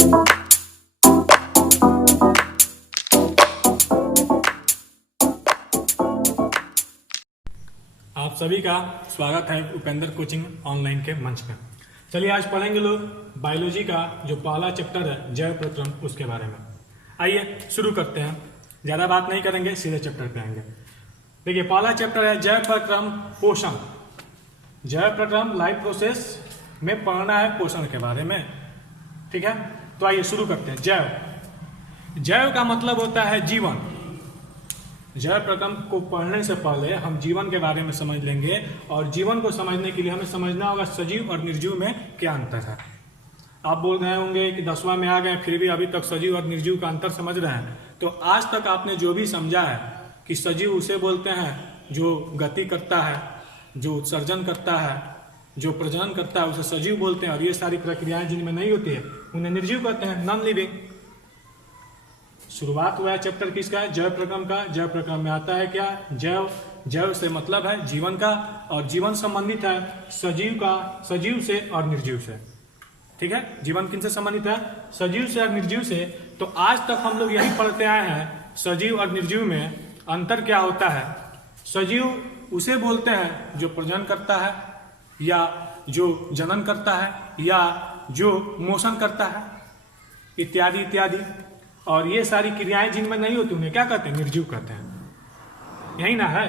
आप सभी का स्वागत है उपेंद्र कोचिंग ऑनलाइन के मंच में। चलिए आज पढ़ेंगे लोग बायोलॉजी का जो पहला चैप्टर है जैव प्रक्रम, उसके बारे में। आइए शुरू करते हैं, ज़्यादा बात नहीं करेंगे, सीधे चैप्टर पे आएंगे। देखिए पहला चैप्टर है जैव प्रक्रम पोषण। जैव प्रक्रम लाइफ प्रोसेस में पढ़ना है पोषण के बारे में, ठीक है। तो आइए शुरू करते हैं। जैव का मतलब होता है जीवन। जैव प्रक्रम को पढ़ने से पहले हम जीवन के बारे में समझ लेंगे, और जीवन को समझने के लिए हमें समझना होगा सजीव और निर्जीव में क्या अंतर है। आप बोल रहे होंगे कि 10वां में आ गए फिर भी अभी तक सजीव और निर्जीव का अंतर समझ रहे हैं। तो आज तक आपने जो भी समझा है कि सजीव उसे बोलते हैं जो गति करता है, जो उत्सर्जन करता है, जो प्रजनन करता है, उसे सजीव बोलते हैं। और ये सारी प्रक्रियाएं जिनमें नहीं होती है उन्हें निर्जीव कहते हैं, नॉन लिविंग। शुरुआत हुआ है चैप्टर किसका है? जैव प्रक्रम का। जैव प्रक्रम में आता है क्या? जैव से मतलब है जीवन का, और जीवन संबंधित है सजीव से और निर्जीव से, ठीक है। जीवन किनसे संबंधित है? सजीव से और निर्जीव से। तो आज तक हम लोग यही पढ़ते आए हैं सजीव और निर्जीव में अंतर क्या होता है। सजीव उसे बोलते हैं जो प्रजनन करता है, या जो जनन करता है, या जो मोशन करता है, इत्यादि इत्यादि। और ये सारी क्रियाएं जिनमें नहीं होती उन्हें क्या कहते हैं? निर्जीव कहते हैं। यही ना है,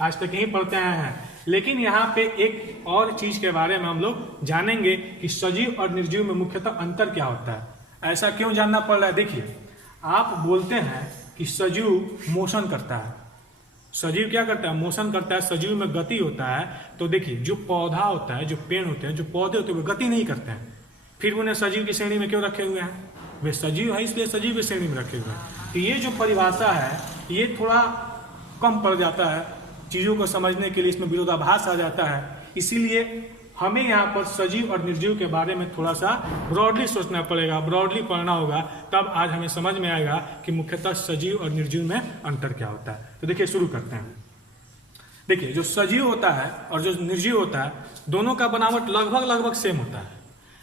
आज तक यही पढ़ते आए हैं। लेकिन यहाँ पे एक और चीज के बारे में हम लोग जानेंगे कि सजीव और निर्जीव में मुख्यतः अंतर क्या होता है। ऐसा क्यों जानना पड़ रहा है? देखिए, आप बोलते हैं कि सजीव मोशन करता है। सजीव क्या करता है? मोशन करता है। सजीव में गति होता है। तो देखिए, जो पौधा होता है, जो पेड़ होते हैं, जो पौधे होते हैं, वो गति नहीं करते हैं। फिर उन्हें सजीव की श्रेणी में क्यों रखे हुए हैं? वे सजीव है इसलिए सजीव की श्रेणी में रखे हुए हैं। तो ये जो परिभाषा है ये थोड़ा कम पड़ जाता है चीज़ों को समझने के लिए, इसमें विरोधाभास आ जाता है। इसीलिए हमें यहाँ पर सजीव और निर्जीव के बारे में थोड़ा सा ब्रॉडली सोचना पड़ेगा, ब्रॉडली पढ़ना होगा, तब आज हमें समझ में आएगा कि मुख्यतः सजीव और निर्जीव में अंतर क्या होता है। तो देखिए शुरू करते हैं। देखिए, जो सजीव होता है और जो निर्जीव होता है दोनों का बनावट लगभग सेम होता है।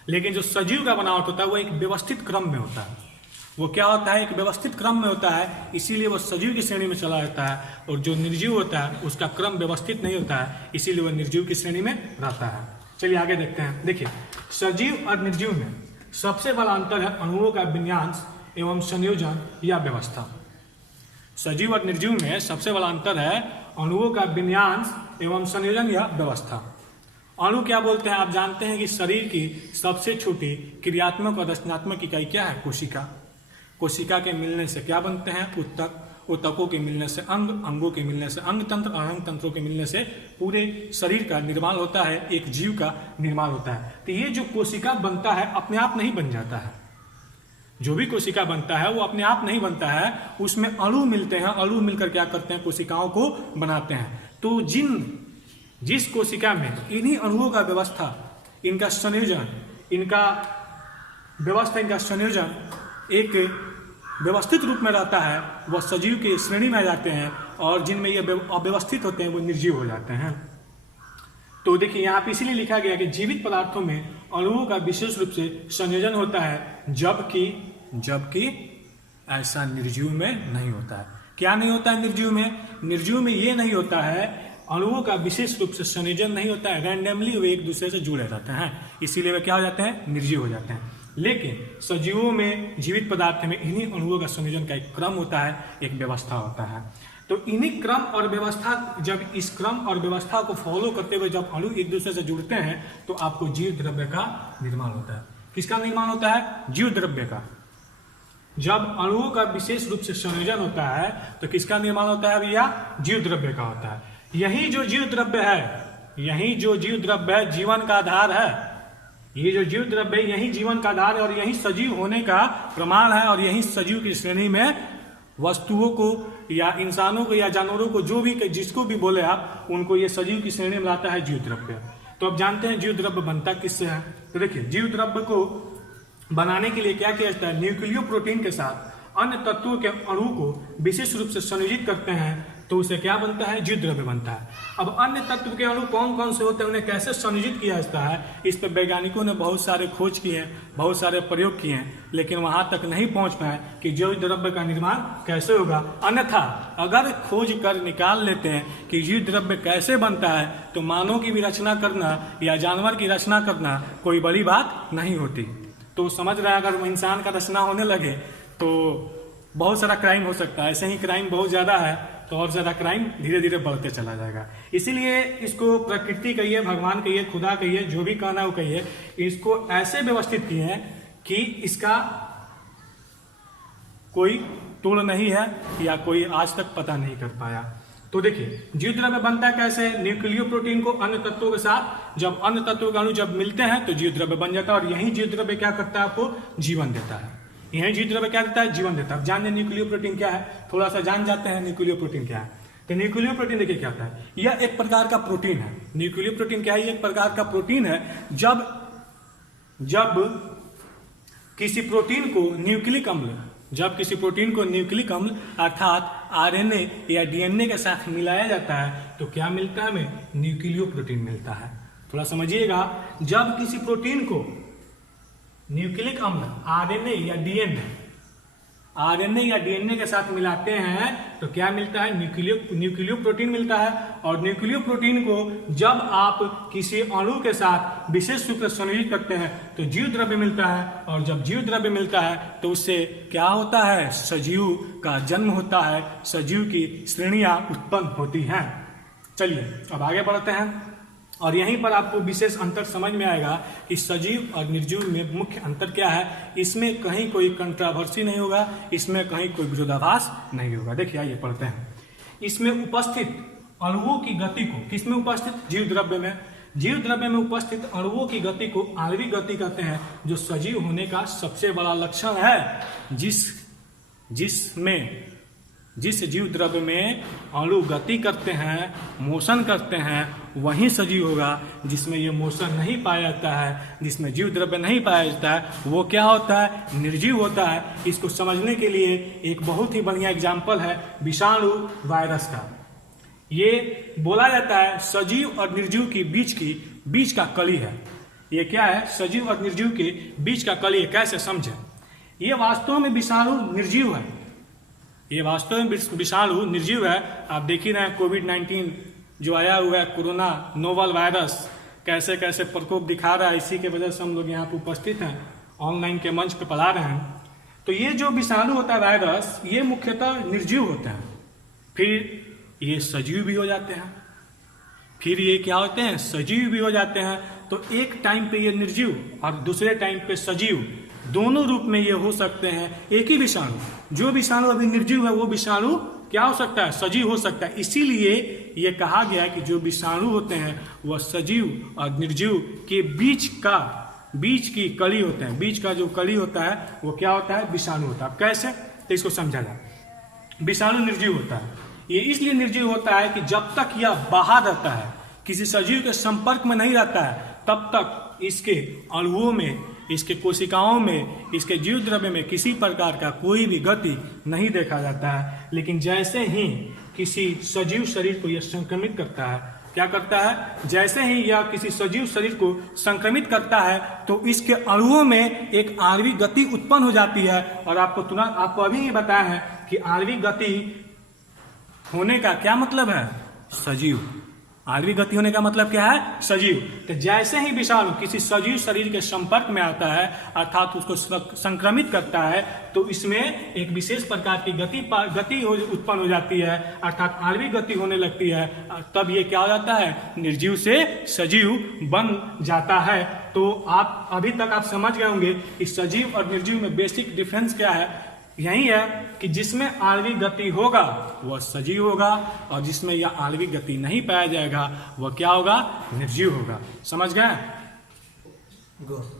लेकिन जो सजीव का बनावट होता है वो एक व्यवस्थित क्रम में होता है। वो क्या होता है? एक व्यवस्थित क्रम में होता है, इसीलिए वो सजीव की श्रेणी में चला जाता है। और जो निर्जीव होता है उसका क्रम व्यवस्थित नहीं होता है, इसीलिए वह निर्जीव की श्रेणी में रहता है। चलिए आगे देखते हैं। देखिए, सजीव और निर्जीव में सबसे बड़ा अंतर है अणुओं का विन्यास एवं संयोजन या व्यवस्था। सजीव और निर्जीव में सबसे बड़ा अंतर है अणुओं का विन्यास एवं संयोजन या व्यवस्था। अणु क्या बोलते हैं? आप जानते हैं कि शरीर की सबसे छोटी क्रियात्मक और रचनात्मक इकाई क्या है? कोशिका। कोशिका के मिलने से क्या बनते हैं? ऊतक। ऊतकों के मिलने से अंग, अंगों के मिलने से अंग तंत्र, और अंग तंत्रों के मिलने से पूरे शरीर का निर्माण होता है, एक जीव का निर्माण होता है। तो ये जो कोशिका बनता है अपने आप नहीं बन जाता है। जो भी कोशिका बनता है वो अपने आप नहीं बनता है, उसमें अणु मिलते हैं। अणु मिलकर क्या करते हैं? कोशिकाओं को बनाते हैं। तो जिस कोशिका में इन्हीं अणुओं का व्यवस्था, इनका संयोजन, इनका संयोजन एक व्यवस्थित रूप में रहता है, वह सजीव की श्रेणी में आ जाते हैं। और जिनमें ये अव्यवस्थित होते हैं वो निर्जीव हो जाते हैं। तो देखिए, यहाँ पे इसीलिए लिखा गया कि जीवित पदार्थों में अणुओं का विशेष रूप से संयोजन होता है, जबकि ऐसा निर्जीव में नहीं होता है। क्या नहीं होता है निर्जीव में? निर्जीव में ये नहीं होता है, अणुओं का विशेष रूप से संयोजन नहीं होता है, रैंडमली वे एक दूसरे से जुड़े रहते हैं, इसीलिए वे क्या हो जाते हैं? निर्जीव हो जाते हैं। लेकिन सजीवों में, जीवित पदार्थ में इन्हीं अणुओं का संयोजन का एक क्रम होता है, एक व्यवस्था होता है। तो इन्हीं क्रम और व्यवस्था, जब इस क्रम और व्यवस्था को फॉलो करते हुए जब अणु एक दूसरे से जुड़ते हैं तो आपको जीव द्रव्य का निर्माण होता है। किसका निर्माण होता है? जीव द्रव्य का। जब अणुओं का विशेष रूप से संयोजन होता है तो किसका निर्माण होता है भैया? जीव द्रव्य का होता है। यही जो जीव द्रव्य है जीवन का आधार है। ये जो जीव द्रव्य है यही जीवन का आधार है, और यही सजीव होने का प्रमाण है। और यही सजीव की श्रेणी में वस्तुओं को या इंसानों को या जानवरों को, जो भी जिसको भी बोले आप, उनको ये सजीव की श्रेणी में लाता है जीव द्रव्य। तो अब जानते हैं जीव द्रव्य बनता किससे है। तो देखिए, जीव द्रव्य को बनाने के लिए क्या किया जाता है? न्यूक्लियो प्रोटीन के साथ अन्य तत्वों के अणु को विशेष रूप से संयोजित करते हैं, तो उसे क्या बनता है, जीव द्रव्य बनता है। अब अन्य तत्व के अणु कौन कौन से होते हैं, उन्हें कैसे संयोजित किया जाता है, इस पर वैज्ञानिकों ने बहुत सारे खोज किए हैं, बहुत सारे प्रयोग किए हैं, लेकिन वहां तक नहीं पहुंच पाए कि जीव द्रव्य का निर्माण कैसे होगा। अन्यथा अगर खोज कर निकाल लेते हैं कि जीव द्रव्य कैसे बनता है, तो मानव की भी रचना करना या जानवर की रचना करना कोई बड़ी बात नहीं होती। तो समझ रहे हैं, अगर इंसान का रचना होने लगे तो बहुत सारा क्राइम हो सकता है। ऐसे ही क्राइम बहुत ज्यादा है तो और ज्यादा क्राइम धीरे धीरे बढ़ते चला जाएगा। इसीलिए इसको प्रकृति कहिए, भगवान कहिए, खुदा कहिए, जो भी कहना हो कहिए, इसको ऐसे व्यवस्थित किए हैं कि इसका कोई तोड़ नहीं है या कोई आज तक पता नहीं कर पाया। तो देखिए, जीव द्रव्य बनता है कैसे, न्यूक्लियो प्रोटीन को अन्य तत्वों के साथ, जब अन्य तत्वों के अणु जब मिलते हैं तो जीव द्रव्य बन जाता है, और यही जीव द्रव्य क्या करता है, आपको जीवन देता है। यही जीव द्रव्य क्या देता है, जीवन देता है। जान न्यूक्लियो प्रोटीन क्या है, थोड़ा सा जान जाते हैं न्यूक्लियो प्रोटीन क्या है। तो न्यूक्लियो प्रोटीन देखिए क्या होता है, यह एक प्रकार का प्रोटीन है। न्यूक्लियो प्रोटीन क्या है, एक प्रकार का प्रोटीन है। जब किसी प्रोटीन को न्यूक्लिक अम्ल अर्थात आरएनए या डीएनए के साथ मिलाया जाता है तो क्या मिलता है, हमें न्यूक्लियो प्रोटीन मिलता है। थोड़ा समझिएगा, जब किसी प्रोटीन को न्यूक्लिक अम्ल आरएनए या डीएनए के साथ मिलाते हैं तो क्या मिलता है, न्यूक्लियो प्रोटीन मिलता है। और न्यूक्लियो प्रोटीन को जब आप किसी अणु के साथ विशेष रूप से संयोजित करते हैं तो जीव द्रव्य मिलता है, और जब जीव द्रव्य मिलता है तो उससे क्या होता है, सजीव का जन्म होता है, सजीव की श्रेणियां उत्पन्न होती हैं। चलिए अब आगे बढ़ते हैं, और यहीं पर आपको विशेष अंतर समझ में आएगा कि सजीव और निर्जीव में मुख्य अंतर क्या है। इसमें कहीं कोई कंट्रावर्सी नहीं होगा, इसमें कहीं कोई विरोधाभास नहीं होगा। देखिए आइए पढ़ते हैं। इसमें उपस्थित अणुओं की गति को, किसमें उपस्थित, जीव द्रव्य में उपस्थित अणुओं की गति को आणविक गति कहते हैं, जो सजीव होने का सबसे बड़ा लक्षण है। जिस जीव द्रव्य में अणु गति करते हैं, मोशन करते हैं, वही सजीव होगा। जिसमें ये मोशन नहीं पाया जाता है, जिसमें जीव द्रव्य नहीं पाया जाता है, वो क्या होता है, निर्जीव होता है। इसको समझने के लिए एक बहुत ही बढ़िया एग्जाम्पल है विषाणु वायरस का। ये बोला जाता है सजीव और निर्जीव की बीच का कली है। ये क्या है, सजीव और निर्जीव के बीच का कली है। कैसे समझे, ये वास्तव में विषाणु निर्जीव है। आप देख ही रहे हैं कोविड-19 जो आया हुआ है, कोरोना नोवल वायरस, कैसे कैसे प्रकोप दिखा रहा है। इसी के वजह से हम लोग यहाँ पर उपस्थित हैं, ऑनलाइन के मंच पे पढ़ा रहे हैं। तो ये जो विषाणु होता है, वायरस, ये मुख्यतः निर्जीव होते हैं, फिर ये सजीव भी हो जाते हैं, फिर ये क्या होते हैं, सजीव भी हो जाते हैं। तो एक टाइम पे ये निर्जीव और दूसरे टाइम पे सजीव, दोनों रूप में ये हो सकते हैं। एक ही विषाणु, जो विषाणु अभी निर्जीव है वो विषाणु क्या हो सकता है, सजीव हो सकता है। इसीलिए ये कहा गया है कि जो विषाणु होते हैं वह सजीव और निर्जीव के बीच की कड़ी होते हैं। बीच का जो कड़ी होता है वो क्या होता है, विषाणु होता है। कैसे, तो इसको समझा जाए। विषाणु निर्जीव होता है, ये इसलिए निर्जीव होता है कि जब तक यह बाहर रहता है, किसी सजीव के संपर्क में नहीं रहता है, तब तक इसके अणुओं में, इसके कोशिकाओं में, इसके जीव द्रव्य में किसी प्रकार का कोई भी गति नहीं देखा जाता है। लेकिन जैसे ही किसी सजीव शरीर को यह संक्रमित करता है, क्या करता है, जैसे ही यह किसी सजीव शरीर को संक्रमित करता है तो इसके अणुओं में एक आणविक गति उत्पन्न हो जाती है। और आपको अभी ही बताया है कि आणविक गति होने का क्या मतलब है, सजीव। आणविक गति होने का मतलब क्या है, सजीव। तो जैसे ही विषाणु किसी सजीव शरीर के संपर्क में आता है, अर्थात उसको संक्रमित करता है, तो इसमें एक विशेष प्रकार की गति उत्पन्न हो जाती है, अर्थात आणविक गति होने लगती है। तब ये क्या हो जाता है, निर्जीव से सजीव बन जाता है। तो आप अभी तक आप समझ गए होंगे कि सजीव और निर्जीव में बेसिक डिफरेंस क्या है। यही है कि जिसमें आणविक गति होगा वह सजीव होगा, और जिसमें यह आणविक गति नहीं पाया जाएगा वह क्या होगा, निर्जीव होगा। समझ गए?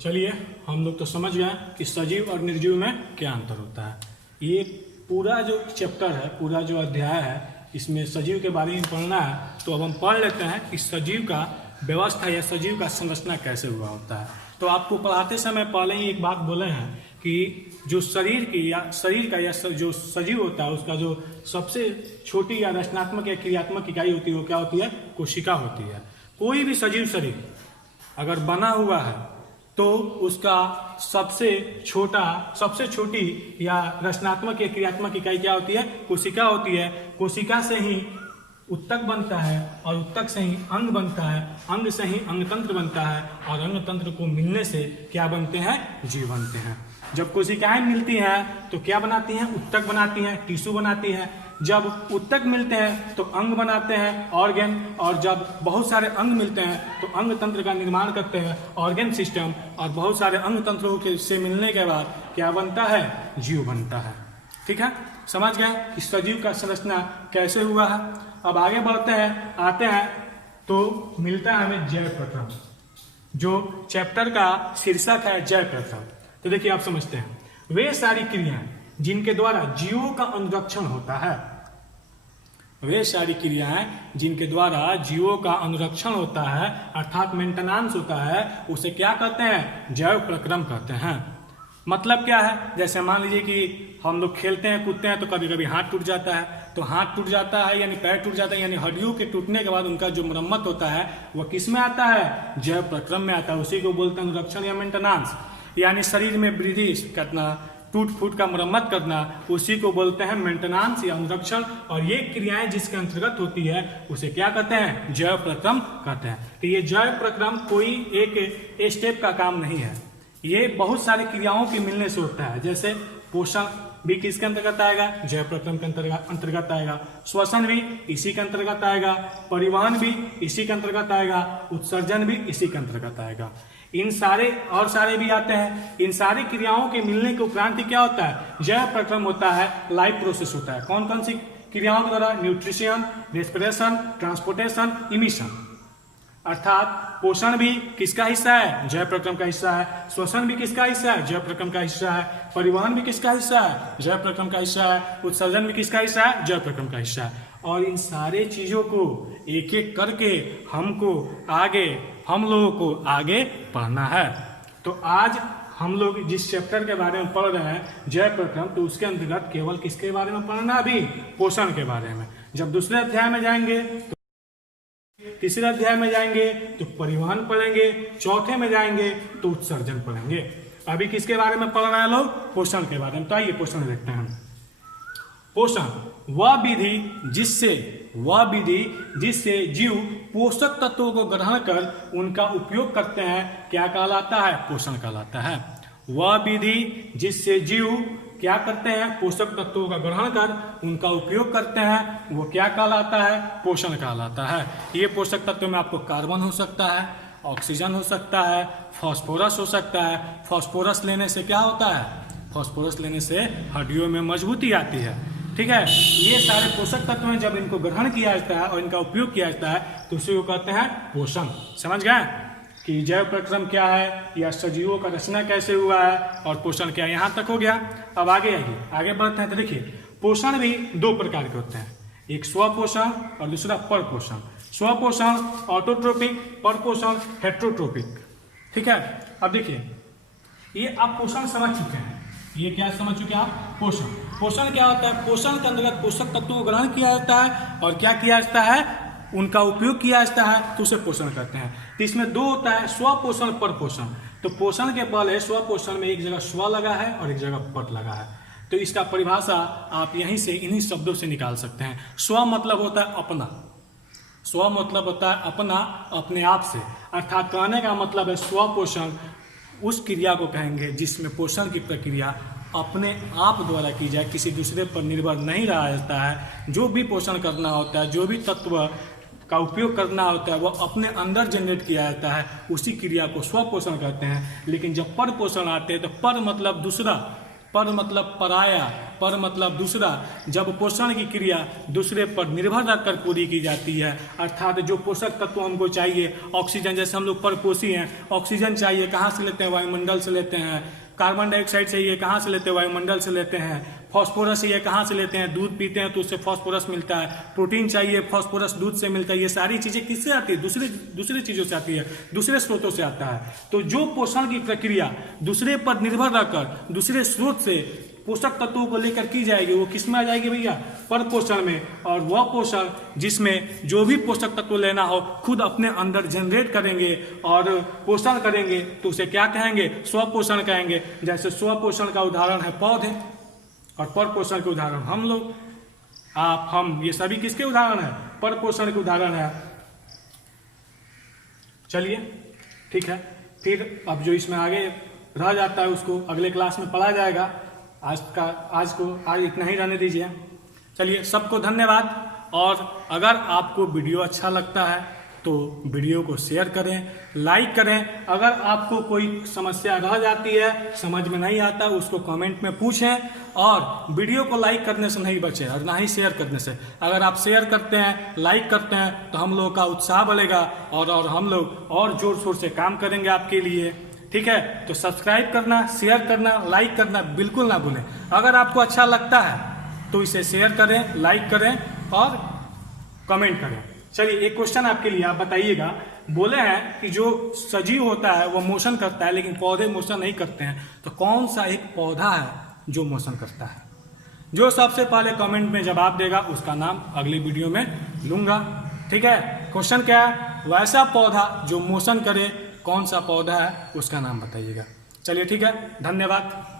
चलिए, हम लोग तो समझ गए कि सजीव और निर्जीव में क्या अंतर होता है। ये पूरा जो चैप्टर है, पूरा जो अध्याय है, इसमें सजीव के बारे में पढ़ना है। तो अब हम पढ़ लेते हैं कि सजीव का व्यवस्था या सजीव का संरचना कैसे हुआ होता है। तो आपको पढ़ाते समय पहले ही एक बात बोले हैं कि जो शरीर का या जो सजीव होता है उसका जो सबसे छोटी या रचनात्मक या क्रियात्मक इकाई होती है वो क्या होती है? कोशिका होती है। कोई भी सजीव शरीर अगर बना हुआ है तो उसका सबसे छोटी या रचनात्मक या क्रियात्मक इकाई क्या होती है? कोशिका होती है। कोशिका से ही उत्तक बनता है और उत्तक से ही अंग बनता है, अंग से ही अंगतंत्र बनता है और अंगतंत्र को मिलने से क्या बनते हैं? जीव बनते हैं। जब कोशिकाएं मिलती हैं तो क्या बनाती हैं? उत्तक बनाती हैं, टिश्यू बनाती हैं। जब उत्तक मिलते हैं तो अंग बनाते हैं, ऑर्गन, और जब बहुत सारे अंग मिलते हैं तो अंग तंत्र का निर्माण करते हैं, ऑर्गन सिस्टम, और बहुत सारे अंग तंत्रों के से मिलने के बाद क्या बनता है? जीव बनता है। ठीक है, समझ गए कि सजीव का संरचना कैसे हुआ है। अब आगे बढ़ते हैं, आते हैं तो मिलता है हमें जैव प्रक्रम, जो चैप्टर का शीर्षक है जैव प्रक्रम। तो देखिए आप समझते हैं, वे सारी क्रियाएं जिनके द्वारा जीवों का अनुरक्षण होता है, वे सारी क्रियाएं जिनके द्वारा जीवों का अनुरक्षण होता है अर्थात मेंटेनेंस होता है, उसे क्या कहते हैं? जैव प्रक्रम कहते हैं। मतलब क्या है? जैसे मान लीजिए कि हम लोग खेलते हैं, कूदते हैं तो कभी कभी हाथ टूट जाता है, तो हाथ टूट जाता है यानी पैर टूट जाता है, यानी हड्डियों के टूटने के बाद उनका जो मरम्मत होता है वह किस में आता है? जैव प्रक्रम में आता है। उसी को बोलते हैं अनुरक्षण या मेंटेनेंस, यानी शरीर में वृद्धि करना, टूट फूट का मरम्मत करना, उसी को बोलते हैं मेंटेनेंस या अनुरक्षण। और ये क्रियाएं जिसके अंतर्गत होती है उसे क्या कहते हैं? जैव प्रक्रम कहते हैं। तो ये जैव प्रक्रम कोई एक स्टेप का काम नहीं है, ये बहुत सारी क्रियाओं के मिलने से होता है। जैसे पोषण भी किसके अंतर्गत आएगा? जैव प्रक्रम के अंतर्गत आएगा। श्वसन भी इसी के अंतर्गत आएगा, परिवहन भी इसी के अंतर्गत आएगा, उत्सर्जन भी इसी के अंतर्गत आएगा। इन सारे और सारे भी आते हैं। इन सारी क्रियाओं के मिलने के उपरांत क्या होता है? जैव प्रक्रम होता है, लाइफ प्रोसेस होता है। कौन कौन सी क्रियाओं के द्वारा? Nutrition, respiration, transportation, emission. अर्थात पोषण भी किसका हिस्सा है? जैव प्रक्रम का हिस्सा है। श्वसन भी किसका हिस्सा है? जैव प्रक्रम का हिस्सा है। परिवहन भी किसका हिस्सा है? जैव प्रक्रम का हिस्सा है। उत्सर्जन भी किसका हिस्सा है? जैव प्रक्रम का हिस्सा है। और इन सारे चीजों को एक एक करके हम लोगों को आगे पढ़ना है। तो आज हम लोग जिस चैप्टर के बारे में पढ़ रहे हैं जैव प्रक्रम, तो उसके अंतर्गत केवल किसके बारे में पढ़ना? अभी पोषण के बारे में। जब दूसरे अध्याय में जाएंगे तो तीसरे अध्याय में जाएंगे तो परिवहन पढ़ेंगे, चौथे में जाएंगे तो उत्सर्जन पढ़ेंगे। अभी किसके बारे में पढ़ रहे हैं लोग? पोषण के बारे में। तो आइए पोषण देखते हैं। पोषण वह विधि जिससे जीव पोषक तत्वों को ग्रहण कर उनका उपयोग करते हैं, क्या कहलाता है? पोषण कहलाता है। वह विधि जिससे जीव क्या करते हैं? पोषक तत्वों का ग्रहण कर उनका उपयोग करते हैं, वो क्या कहलाता है? पोषण कहलाता है। ये पोषक तत्व में आपको कार्बन हो सकता है, ऑक्सीजन हो सकता है, फास्फोरस हो सकता है। फास्फोरस लेने से क्या होता है? फास्फोरस लेने से हड्डियों में मजबूती आती है। ठीक है, ये सारे पोषक तत्व हैं, जब इनको ग्रहण किया जाता है और इनका उपयोग किया जाता है तो उसी को कहते हैं पोषण। समझ गए कि जैव प्रक्रम क्या है या सजीवों का रचना कैसे हुआ है और पोषण क्या है। यहाँ तक हो गया। अब आगे बढ़ते हैं। तो देखिए, पोषण भी दो प्रकार के होते हैं, एक स्वपोषण और दूसरा परपोषण। स्वपोषण ऑटोट्रोपिक, परपोषण हेट्रोट्रोपिक। ठीक है, अब देखिए, ये आप पोषण समझ चुके हैं। ये क्या समझ चुके हैं आप? पोषण। पोषण क्या होता है? पोषण के अंतर्गत पोषक तत्वों को ग्रहण किया जाता है और क्या किया जाता है? उनका उपयोग किया जाता है, तो उसे पोषण करते हैं। तो इसमें दो होता है, स्वपोषण, परपोषण। तो पोषण के पहले स्वपोषण में एक जगह स्व लगा है और एक जगह पर लगा है। तो इसका परिभाषा आप यहीं से इन्हीं शब्दों से निकाल सकते हैं। स्व मतलब होता है अपना, स्व मतलब होता है अपना, अपने आप से। अर्थात कहने का मतलब है स्वपोषण उस क्रिया को कहेंगे जिसमें पोषण की प्रक्रिया अपने आप द्वारा की जाए, किसी दूसरे पर निर्भर नहीं रहा जाता है। जो भी पोषण करना होता है, जो भी तत्व का उपयोग करना होता है, वो अपने अंदर जनरेट किया जाता है, उसी क्रिया को स्वपोषण कहते हैं। लेकिन जब पर पोषण आते हैं तो पर मतलब दूसरा, पर मतलब पराया, पर मतलब दूसरा। जब पोषण की क्रिया दूसरे पर निर्भर रखकर पूरी की जाती है, अर्थात जो पोषक तत्व हमको चाहिए, ऑक्सीजन, जैसे हम लोग परपोषी हैं, ऑक्सीजन चाहिए, कहाँ से लेते हैं? वायुमंडल से लेते हैं। कार्बन डाइऑक्साइड चाहिए, कहाँ से लेते हैं? वायुमंडल से लेते हैं। फास्फोरस ये कहाँ से लेते हैं, दूध पीते हैं तो उससे फास्फोरस मिलता है, प्रोटीन चाहिए फास्फोरस दूध से मिलता है। ये सारी चीजें किससे आती है, दूसरे चीजों से आती है, दूसरे स्रोतों से आता है। तो जो पोषण की प्रक्रिया दूसरे पर निर्भर रहकर दूसरे स्रोत से पोषक तत्वों को लेकर की जाएगी, वो किस में आ जाएगी भैया, पर पोषण में। और वह पोषण जिसमें जो भी पोषक तत्व लेना हो खुद अपने अंदर जनरेट करेंगे और पोषण करेंगे तो उसे क्या कहेंगे, स्वपोषण कहेंगे। जैसे स्वपोषण का उदाहरण है पौधे और पर पोषण के उदाहरण हम लोग, आप, हम, ये सभी किसके उदाहरण है, पर पोषण के उदाहरण है। चलिए ठीक है, फिर अब जो इसमें आगे रह जाता है उसको अगले क्लास में पढ़ा जाएगा। आज इतना ही रहने दीजिए। चलिए, सबको धन्यवाद। और अगर आपको वीडियो अच्छा लगता है तो वीडियो को शेयर करें, लाइक करें। अगर आपको कोई समस्या रह जाती है, समझ में नहीं आता, उसको कमेंट में पूछें। और वीडियो को लाइक करने से नहीं बचे और ना ही शेयर करने से। अगर आप शेयर करते हैं, लाइक करते हैं तो हम लोगों का उत्साह बढ़ेगा और हम लोग और जोर शोर से काम करेंगे आपके लिए। ठीक है, तो सब्सक्राइब करना, शेयर करना, लाइक करना बिल्कुल ना भूलें। अगर आपको अच्छा लगता है तो इसे शेयर करें, लाइक करें और कमेंट करें। चलिए, एक क्वेश्चन आपके लिए, आप बताइएगा। बोले हैं कि जो सजीव होता है वो मोशन करता है लेकिन पौधे मोशन नहीं करते हैं, तो कौन सा एक पौधा है जो मोशन करता है? जो सबसे पहले कमेंट में जवाब देगा उसका नाम अगली वीडियो में लूंगा। ठीक है, क्वेश्चन क्या है, वैसा पौधा जो मोशन करे कौन सा पौधा है उसका नाम बताइएगा। चलिए ठीक है, धन्यवाद।